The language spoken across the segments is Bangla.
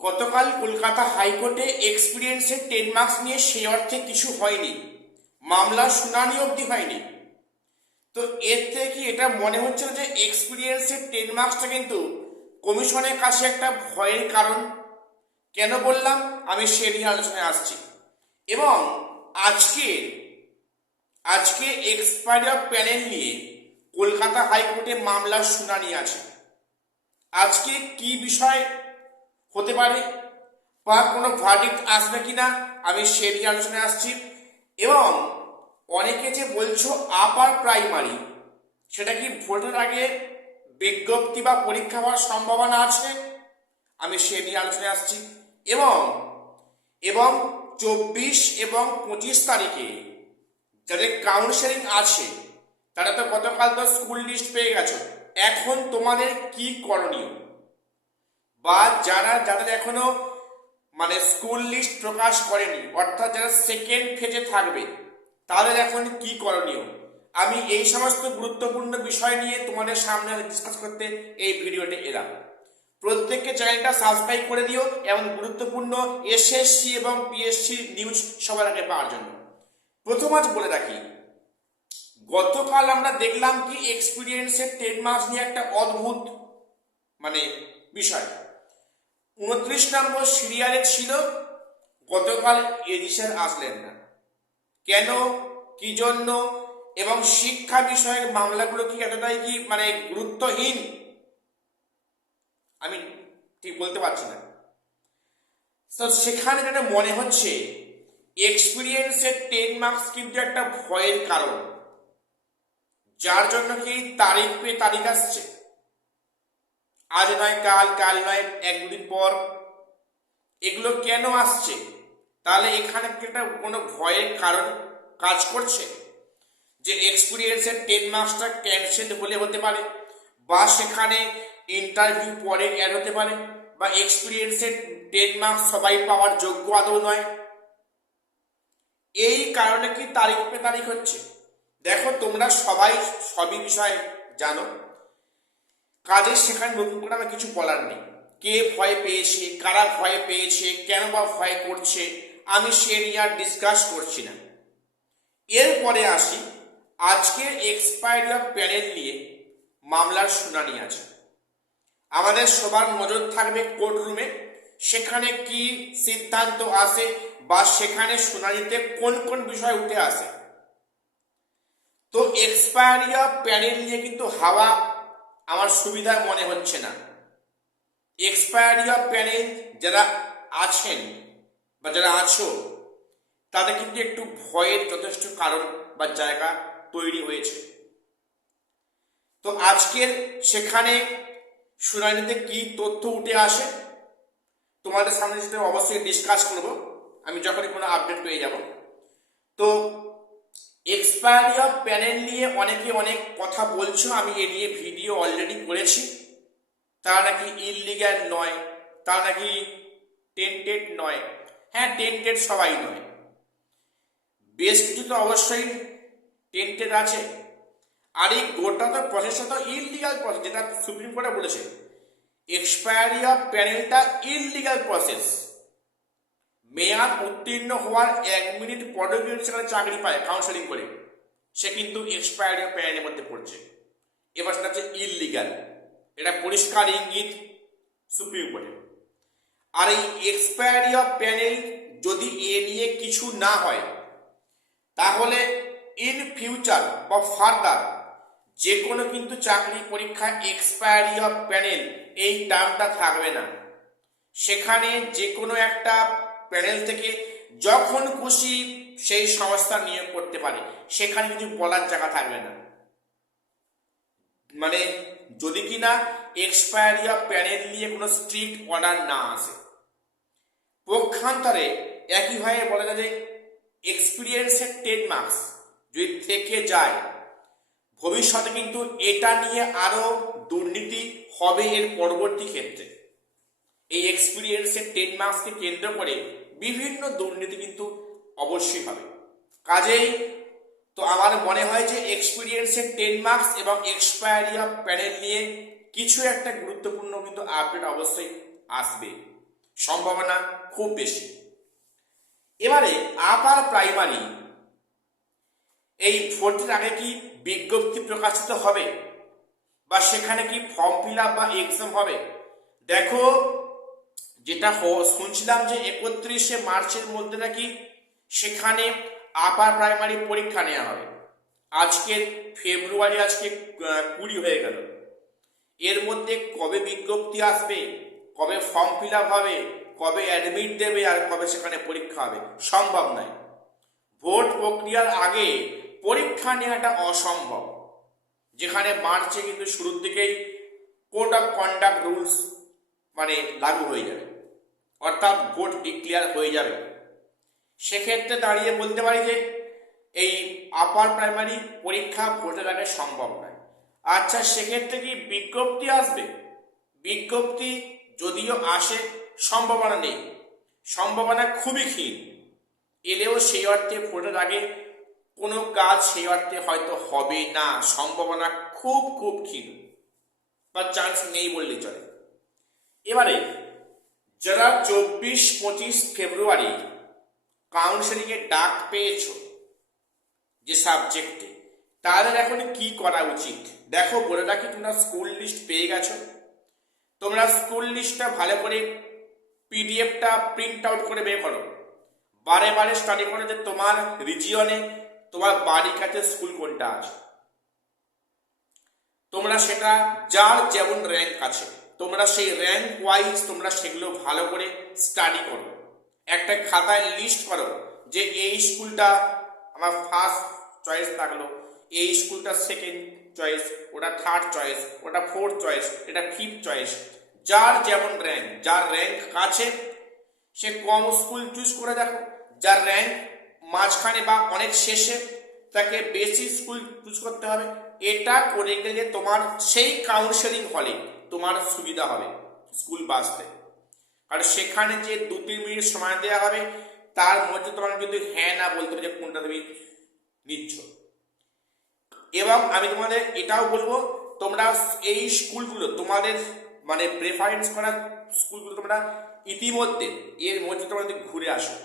গতকাল কলকাতা হাইকোর্টে এক্সপিরিয়েন্সের 10 মার্কস নিয়ে সেই অর্থে কিছু হয়নি, মামলার শুনানি অবধি হয়নি। তো এর থেকে এটা মনে হচ্ছে যে এক্সপিরিয়েন্সের 10 মার্কসটা কিন্তু কমিশনের কাছে একটা ভয়ের কারণ। কেন বললাম, আমি সে নিয়ে আলোচনায় আসছি। এবং আজকে আজকে এক্সপায়ারি অফ প্যানেল নিয়ে কলকাতা হাইকোর্টে মামলার শুনানি আছে। আজকে কি বিষয় হতে পারে বা কোনো ভার্ডিক্ট আসবে কিনা, আমি সে নিয়ে আলোচনায় আসছি। এবং অনেকে যে বলছো আপার প্রাইমারি, সেটা কি ভোটের আগে বিজ্ঞপ্তি বা পরীক্ষা হওয়ার সম্ভাবনা আছে, আমি সে নিয়ে আলোচনায় আসছি। এবং এবং 24 এবং 25 তারিখে যাদের কাউন্সেলিং আছে তারা তো গতকাল তো স্কুল লিস্ট পেয়ে গেছো, এখন তোমাদের কি করণীয়, বা যাদের এখনো স্কুল লিস্ট প্রকাশ করেনি, অর্থাৎ যারা সেকেন্ড ফেজে থাকবে, তাদের এখন কি করণীয়, আমি এই সমস্ত গুরুত্বপূর্ণ বিষয় নিয়ে তোমাদের সামনে ডিসকাস করতে এই ভিডিওতে এলাম। প্রত্যেককে চ্যানেলটা সাবস্ক্রাইব করে দিও এবং গুরুত্বপূর্ণ এসএসসি এবং পিএসসি নিউজ সবার আগে পাওয়ার জন্য। প্রথম আজ বলে রাখি, গতকাল আমরা দেখলাম কি এক্সপিরিয়েন্সের 10 মার্কস নিয়ে একটা অদ্ভুত বিষয়। 29 নম্বর সিরিয়ালে ছিল, গতকাল এডি স্যার আসলেন না, কেন, কি জন্য, এবং শিক্ষা বিষয়ের মামলাগুলো কি এতটাই কি গুরুত্বহীন, আমি ঠিক বলতে পারছি না। তো সেখানে যেটা মনে হচ্ছে এক্সপিরিয়েন্সের 10 মার্কস কিন্তু একটা ভয়ের কারণ, যার জন্য কি তারিখ পে তারিখ আসছে, আজ নয় কাল, কাল নয় এক দুদিন পর, এগুলো কেন আসছে? তাহলে এখানে একটা কোনো ভয়ের কারণ কাজ করছে যে এক্সপিরিয়েন্সের 10 মার্কসটা ক্যান্সেল হলে হতে পারে, বা সেখানে ইন্টারভিউ পরে অ্যাড হতে পারে, বা এক্সপিরিয়েন্সের 10 মার্কস সবাই পাওয়ার যোগ্য আদৌ নয়। এই কারণে কি তারিখ পে তারিখ হচ্ছে? দেখো, তোমরা সবাই সবই বিষয় জানো, কাজে সেখানে নতুন করে আমার কিছু বলার নেই। কে ভয় পেয়েছে, কারা ভয় পেয়েছে, কেন বা ভয় করছে, আমি সে নিয়ে আর ডিসকাস করছি না। এরপরে আসি, আজকের এক্সপায়ারি অফ প্যানেল নিয়ে মামলার শুনানি আছে। আমাদের সবার নজর থাকবে কোর্টরুমে, সেখানে কি সিদ্ধান্ত আসে বা সেখানে শুনানিতে কোন কোন বিষয় উঠে আসে। তো এক্সপায়ারি অফ প্যানেল নিয়ে কিন্তু হাওয়া আমার সুবিধা মনে হচ্ছে না। এক্সপায়ারি অফ প্যানেল যারা আছেন বা যারা আছো, তাদের কিন্তু একটু ভয়ের যথেষ্ট কারণ বা জায়গা তৈরি হয়েছে। তো আজকের সেখানে শুনানিতে কি তথ্য উঠে আসে তোমাদের সামনে সেটা অবশ্যই ডিসকাস করব আমি যখনই কোনো আপডেট পেয়ে যাব। তো এক্সপায়ারি অফ প্যানেল নিয়ে অনেকে অনেক কথা বলছো, আমি এ নিয়ে ভিডিও অলরেডি করেছি। তারা নাকি ইললিগ্যাল নয়, তারা নাকি টেন্টেড নয়। হ্যাঁ, টেন্টেড সবাই নয়, বেশ কিছু তো অবশ্যই টেন্টেড আছে। আর এই গোটা তো প্রসেসটা তো ইললিগাল প্রসেস, যেটা সুপ্রিম কোর্টে বলেছে এক্সপায়ারি অফ প্যানেলটা ইললিগাল প্রসেস। মেয়াদ উত্তীর্ণ হওয়ার 1 মিনিট পরেও কিন্তু সেখানে চাকরি পায় কাউন্সেলিং করে, সে কিন্তু এক্সপায়ারি অফ প্যানেলের মধ্যে পড়ছে। এবার সেটা হচ্ছে ইললিগাল, এটা পরিষ্কার ইঙ্গিত সুপ্রিম কোর্টে। আর এই এক্সপায়ারি অফ প্যানেল যদি এ নিয়ে কিছু না হয়, তাহলে ইন ফিউচার বা ফার্দার যে কোনো কিন্তু চাকরি পরীক্ষা এক্সপায়ারি অফ প্যানেল এই টার্মটা থাকবে না। সেখানে যে কোনো একটা প্যানেল থেকে যখন খুশি সেই সংস্থা নিয়োগ করতে পারে, সেখানে কিছু বলার জায়গা থাকবে না। যদি কিনা এক্সপায়ারি অফ প্যানেল নিয়ে কোনো স্ট্রিক্ট অর্ডার না আসে। পক্ষান্তরে একইভাবে বলা যায় যে এক্সপিরিয়েন্সের 10 মার্কস যদি থেকে যায়, ভবিষ্যতে কিন্তু এটা নিয়ে আরো দুর্নীতি হবে এর পরবর্তী ক্ষেত্রে। এই এক্সপিরিয়েন্সের 10 মার্কসকে কেন্দ্র করে বিভিন্ন দুর্নীতি কিন্তু অবশ্যই হবে। কাজেই তো আমার মনে হয় যে এক্সপিরিয়েন্সের 10 মার্কস এবং এক্সপায়ারি অফ প্যানেল নিয়ে কিছু একটা গুরুত্বপূর্ণ কিন্তু আপডেট অবশ্যই আসবে। সম্ভাবনা খুব বেশি। এবারে আপার প্রাইমারি এই ভর্তির আগে কি বিজ্ঞপ্তি প্রকাশিত হবে বা সেখানে কি ফর্ম ফিল আপ বা এক্সাম হবে? দেখো, যেটা শুনছিলাম যে 31শে মার্চের মধ্যে নাকি সেখানে আপার প্রাইমারি পরীক্ষা নেওয়া হবে। আজকে ফেব্রুয়ারি, আজকে 20 হয়ে গেল। এর মধ্যে কবে বিজ্ঞপ্তি আসবে, কবে ফর্ম ফিল আপ হবে, কবে অ্যাডমিট দেবে আর কবে সেখানে পরীক্ষা হবে সম্ভব নয়। ভোট প্রক্রিয়ার আগে পরীক্ষা নেওয়াটা অসম্ভব, যেখানে মার্চে কিন্তু শুরুর দিকেই কোড অফ কন্ডাক্ট রুলস মানে লাগু হয়ে যাবে, অর্থাৎ ভোট ডিক্লেয়ার হয়ে যাবে। সেক্ষেত্রে দাঁড়িয়ে বলতে পারি যে এই আপার প্রাইমারি পরীক্ষা ভোটের আগে সম্ভব নয়। আচ্ছা, সেক্ষেত্রে কি বিজ্ঞপ্তি আসবে? বিজ্ঞপ্তি যদিও আসে, সম্ভাবনা নেই, সম্ভাবনা খুবই ক্ষীণ। এলেও সেই অর্থে ভোটের আগে কোনো কাজ সেই অর্থে হয়তো হবে না, সম্ভাবনা খুব খুব ক্ষীণ বা চান্স নেই বললেই চলে। এবারে যারা 24-25 ফেব্রুয়ারি কাউন্সেলিং এর ডাক পেয়েছো যে সাবজেক্টে, তাদের এখন কি করা উচিত? দেখো, বলে রাখি, তোমরা স্কুল লিস্ট পেয়ে গেছো। তোমরা স্কুল লিস্টটা ভালো করে পিডিএফটা প্রিন্ট আউট করে বের করো, বারে বারে স্টাডি করো যে তোমার রিজিয়নে, তোমার বাড়ির কাছে স্কুল কোনটা আছে। তোমরা সেটা যার যেমন র্যাঙ্ক আছে, তোমরা সেই র্যাঙ্ক ওয়াইজ তোমরা সেগুলো ভালো করে স্টাডি করো। একটা খাতায় লিস্ট করো যে এই স্কুলটা আমার ফার্স্ট চয়েস থাকলো, এই স্কুলটা সেকেন্ড চয়েস, ওটা থার্ড চয়েস, ওটা ফোর্থ চয়েস, এটা ফিফথ চয়েস। যার যেমন র্যাঙ্ক, যার র্যাঙ্ক কাছে সে কম স্কুল চুজ করে দেখো, যার র্যাঙ্ক মাঝখানে বা অনেক শেষে তাকে বেশি স্কুল চুজ করতে হবে। এটা করে গেলে তোমার সেই কাউন্সেলিং হলে তোমার সুবিধা হবে স্কুল বাঁচতে। আর সেখানে যে 2-3 মিনিট সময় দেওয়া হবে, তার মধ্যে তোমাকে কিন্তু হ্যাঁ না বলতে হবে যে কোনটা তুমি নিচ্ছ। এবং আমি তোমাদের এটাও বলবো, তোমরা এই স্কুলগুলো তোমাদের মানে প্রেফারেন্স করা স্কুলগুলো তোমরা ইতিমধ্যে এর মধ্যে তোমরা ঘুরে আসো।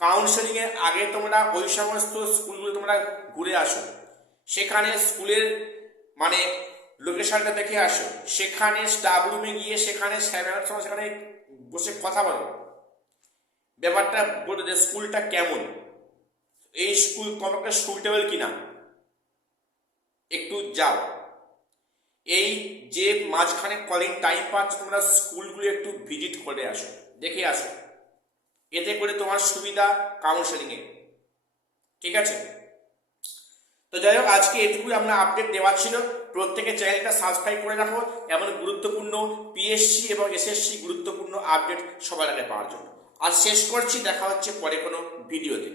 কাউন্সেলিং এর আগে তোমরা ওই সমস্ত স্কুলগুলো তোমরা ঘুরে আসো, সেখানে স্কুলের মানে লোকেশনটা দেখে আসো, সেখানে স্টাফ রুমে গিয়ে সেখানে স্যারের সঙ্গে সেখানে বসে কথা বলো, ব্যাপারটা বলো যে স্কুলটা কেমন, এই স্কুল তোমাকে সুইটেবল কিনা, একটু যাও। এই যে মাঝখানে কলিং টাইম পাচ্ছ, তোমরা স্কুলগুলো একটু ভিজিট করে আসো, দেখে আসো, এতে করে তোমার সুবিধা কাউন্সেলিং এ। ঠিক আছে? তো যাই হোক, আজকে এটুকুই আমরা আপডেট দেওয়া ছিল। প্রত্যেকে চ্যানেলটা সাবস্ক্রাইব করে রাখো এমন গুরুত্বপূর্ণ পিএসসি এবং এসএসসি গুরুত্বপূর্ণ আপডেট সবার আগে পাওয়ার জন্য। আজ শেষ করছি, দেখা হচ্ছে পরে কোনো ভিডিওতে।